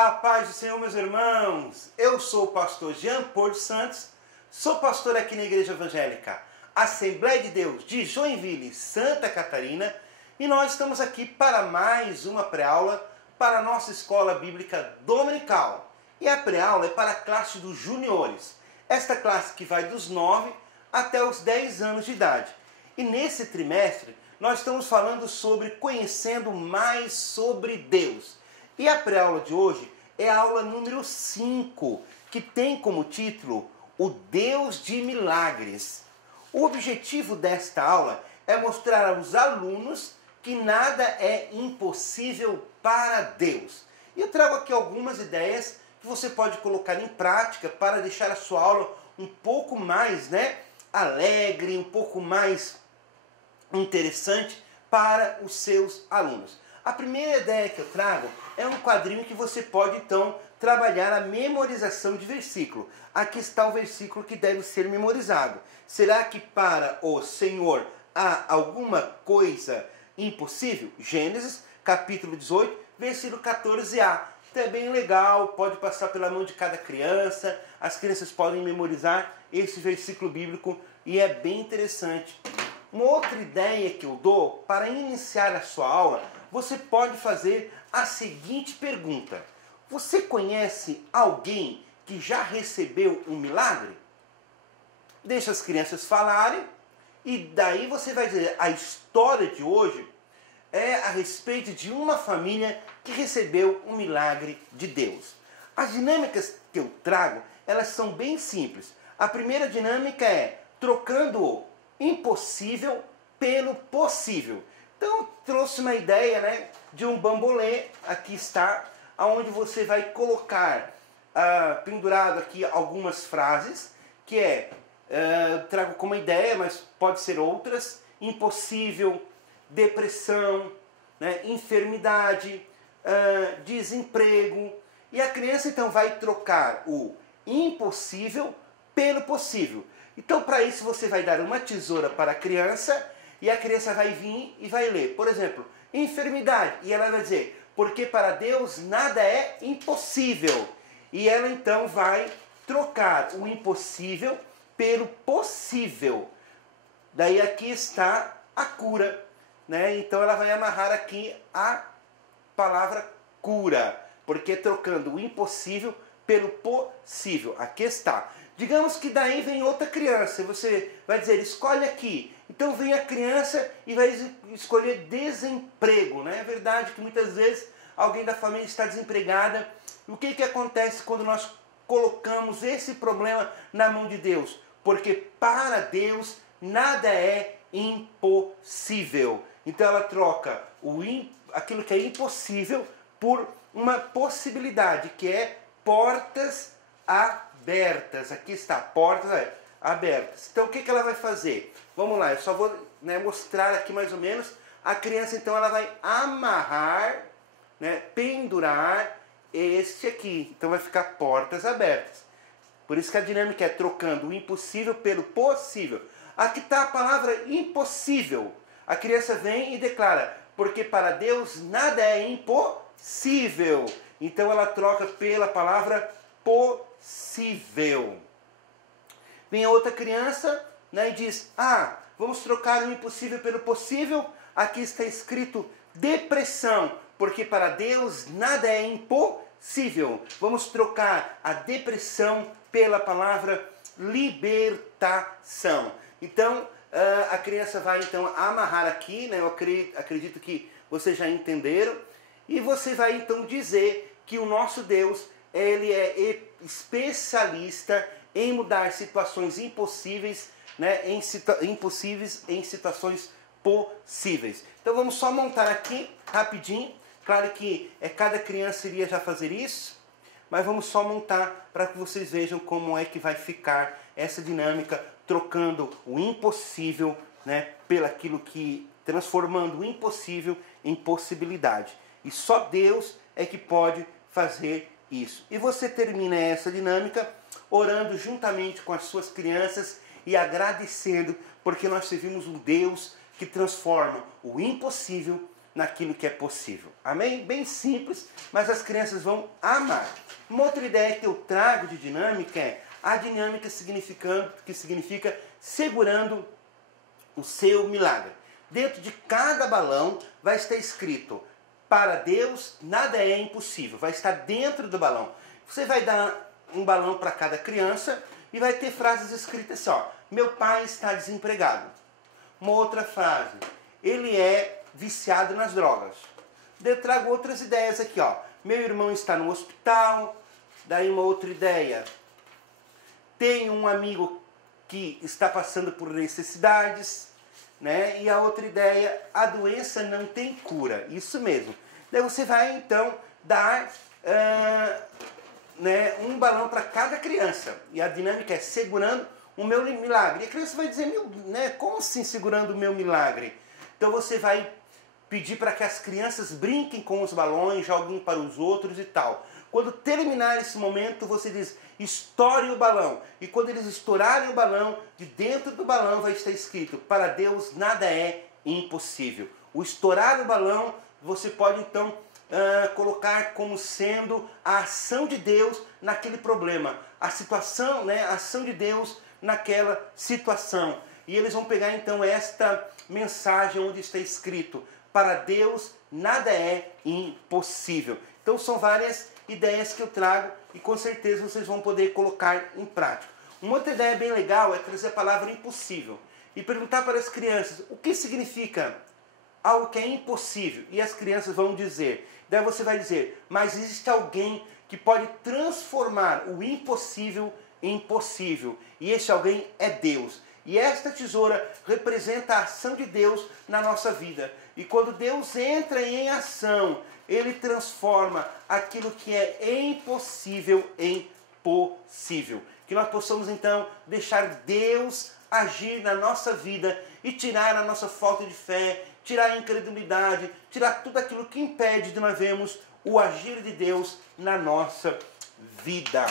A paz do Senhor, meus irmãos. Eu sou o pastor Jean Paul dos Santos, sou pastor aqui na Igreja Evangélica Assembleia de Deus de Joinville, Santa Catarina, e nós estamos aqui para mais uma pré-aula para a nossa escola bíblica dominical. E a pré-aula é para a classe dos juniores, esta classe que vai dos 9 até os 10 anos de idade. E nesse trimestre nós estamos falando sobre conhecendo mais sobre Deus. E a pré-aula de hoje é a aula número 5, que tem como título O Deus de Milagres. O objetivo desta aula é mostrar aos alunos que nada é impossível para Deus. E eu trago aqui algumas ideias que você pode colocar em prática para deixar a sua aula um pouco mais, alegre, um pouco mais interessante para os seus alunos. A primeira ideia que eu trago é um quadrinho que você pode então trabalhar a memorização de versículo. Aqui está o versículo que deve ser memorizado. Será que para o Senhor há alguma coisa impossível? Gênesis, capítulo 18, versículo 14a. Então é bem legal, pode passar pela mão de cada criança, as crianças podem memorizar esse versículo bíblico e é bem interessante. Uma outra ideia que eu dou para iniciar a sua aula, você pode fazer a seguinte pergunta: você conhece alguém que já recebeu um milagre? Deixa as crianças falarem e daí você vai dizer, a história de hoje é a respeito de uma família que recebeu um milagre de Deus. As dinâmicas que eu trago, elas são bem simples. A primeira dinâmica é trocando o impossível pelo possível. Então eu trouxe uma ideia de um bambolê, aqui está, onde você vai colocar pendurado aqui algumas frases, que trago como ideia, mas pode ser outras: impossível, depressão, enfermidade, desemprego. E a criança então vai trocar o impossível pelo possível. Então para isso você vai dar uma tesoura para a criança e a criança vai vir e vai ler. Por exemplo, enfermidade. E ela vai dizer, porque para Deus nada é impossível. E ela então vai trocar o impossível pelo possível. Daí aqui está a cura. Então ela vai amarrar aqui a palavra cura. Porque trocando o impossível pelo possível. Aqui está. Digamos que daí vem outra criança. Você vai dizer, escolhe aqui. Então vem a criança e vai escolher desemprego. É verdade que muitas vezes alguém da família está desempregada. O que acontece quando nós colocamos esse problema na mão de Deus? Porque para Deus nada é impossível. Então ela troca aquilo que é impossível por uma possibilidade, que é portas abertas. Aqui está, portas abertas. Então o que ela vai fazer? Vamos lá, eu só vou mostrar aqui mais ou menos. A criança então ela vai amarrar, pendurar este aqui. Então vai ficar portas abertas. Por isso que a dinâmica é trocando o impossível pelo possível. Aqui está a palavra impossível. A criança vem e declara, porque para Deus nada é impossível. Então ela troca pela palavra possível. Vem a outra criança e diz, vamos trocar o impossível pelo possível. Aqui está escrito depressão, porque para Deus nada é impossível. Vamos trocar a depressão pela palavra libertação. Então a criança vai então amarrar aqui, eu acredito que vocês já entenderam, e você vai então dizer que o nosso Deus, ele é especialista em mudar situações impossíveis, impossíveis em situações possíveis. Então vamos só montar aqui rapidinho. Claro que cada criança iria já fazer isso, mas vamos só montar para que vocês vejam como é que vai ficar essa dinâmica, trocando o impossível pelaquilo que, transformando o impossível em possibilidade. E só Deus é que pode fazer isso. E você termina essa dinâmica orando juntamente com as suas crianças e agradecendo, porque nós servimos um Deus que transforma o impossível naquilo que é possível. Amém? Bem simples, mas as crianças vão amar. Uma outra ideia que eu trago de dinâmica é a dinâmica que significa segurando o seu milagre. Dentro de cada balão vai estar escrito: para Deus nada é impossível. Vai estar dentro do balão. Você vai dar um balão para cada criança e vai ter frases escritas assim, ó: meu pai está desempregado. Uma outra frase: ele é viciado nas drogas. Eu trago outras ideias aqui, ó: meu irmão está no hospital. Daí uma outra ideia: tenho um amigo que está passando por necessidades, né? E a outra ideia: a doença não tem cura. Isso mesmo. Daí você vai então dar um balão para cada criança. E a dinâmica é segurando o meu milagre. E a criança vai dizer: como assim segurando o meu milagre? Então você vai pedir para que as crianças brinquem com os balões, joguem para os outros e tal. Quando terminar esse momento, você diz: estoure o balão. E quando eles estourarem o balão, de dentro do balão vai estar escrito: para Deus nada é impossível. O estourar o balão, você pode então colocar como sendo a ação de Deus naquele problema. A situação, a ação de Deus naquela situação. E eles vão pegar então esta mensagem onde está escrito: para Deus nada é impossível. Então são várias ideias que eu trago e com certeza vocês vão poder colocar em prática. Uma outra ideia bem legal é trazer a palavra impossível e perguntar para as crianças o que significa algo que é impossível. E as crianças vão dizer. Daí você vai dizer: mas existe alguém que pode transformar o impossível em possível. E esse alguém é Deus. E esta tesoura representa a ação de Deus na nossa vida. E quando Deus entra em ação, Ele transforma aquilo que é impossível em possível. Que nós possamos então deixar Deus agir na nossa vida e tirar a nossa falta de fé, tirar a incredulidade, tirar tudo aquilo que impede de nós vermos o agir de Deus na nossa vida.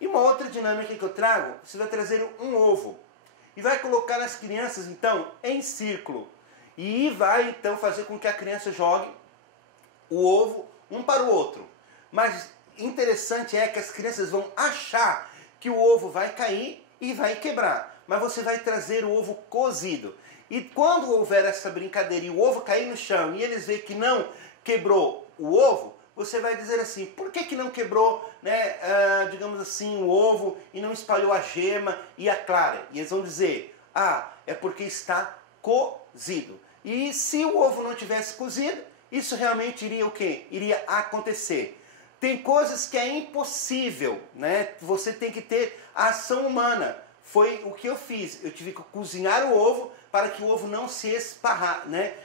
E uma outra dinâmica que eu trago: você vai trazer um ovo e vai colocar as crianças então em círculo e vai então fazer com que a criança jogue o ovo um para o outro. Mas interessante é que as crianças vão achar que o ovo vai cair e vai quebrar. Mas você vai trazer o ovo cozido. E quando houver essa brincadeira e o ovo cair no chão e eles verem que não quebrou o ovo, você vai dizer assim: por que não quebrou, digamos assim, o ovo e não espalhou a gema e a clara? E eles vão dizer: é porque está cozido. E se o ovo não tivesse cozido, isso realmente iria o quê? Iria acontecer. Tem coisas que é impossível, Você tem que ter a ação humana. Foi o que eu fiz. Eu tive que cozinhar o ovo para que o ovo não se esparrar,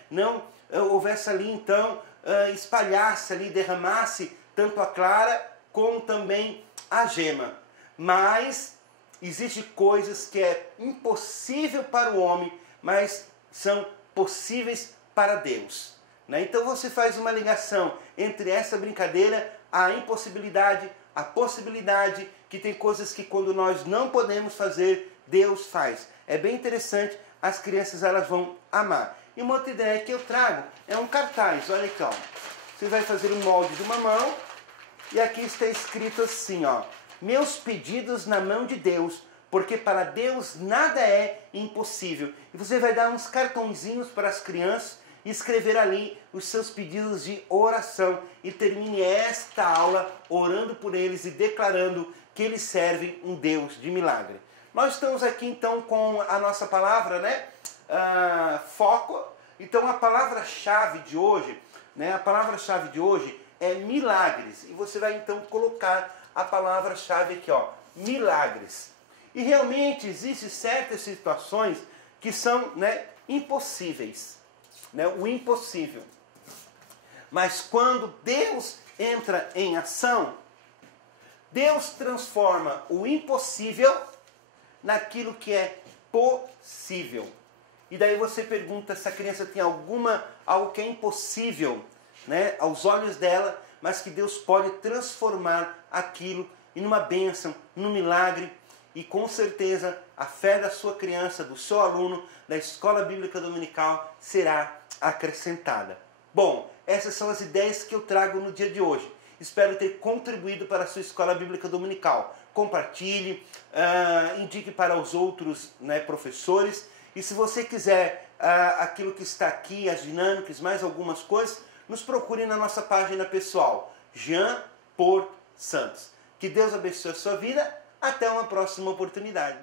Não houvesse ali então, espalhasse ali, derramasse tanto a clara como também a gema. Mas existem coisas que é impossível para o homem, mas são possíveis para Deus. Então você faz uma ligação entre essa brincadeira, a impossibilidade, a possibilidade, que tem coisas que quando nós não podemos fazer, Deus faz. É bem interessante, as crianças elas vão amar. E uma outra ideia que eu trago é um cartaz. Olha aqui, ó. Você vai fazer um molde de uma mão e aqui está escrito assim, ó: meus pedidos na mão de Deus, porque para Deus nada é impossível. E você vai dar uns cartõezinhos para as crianças e escrever ali os seus pedidos de oração. E termine esta aula orando por eles e declarando que eles servem um Deus de milagre. Nós estamos aqui então com a nossa palavra, foco. Então a palavra-chave de hoje, é milagres. E você vai então colocar a palavra-chave aqui, ó: milagres. E realmente existem certas situações que são impossíveis. O impossível. Mas quando Deus entra em ação, Deus transforma o impossível naquilo que é possível. E daí você pergunta se a criança tem algo que é impossível, aos olhos dela, mas que Deus pode transformar aquilo em uma bênção, num milagre. E com certeza a fé da sua criança, do seu aluno, da escola bíblica dominical será acrescentada. Bom, essas são as ideias que eu trago no dia de hoje. Espero ter contribuído para a sua escola bíblica dominical. Compartilhe, indique para os outros, né, professores. E se você quiser aquilo que está aqui, as dinâmicas, mais algumas coisas, nos procure na nossa página pessoal, Jean Por Santos. Que Deus abençoe a sua vida. Até uma próxima oportunidade.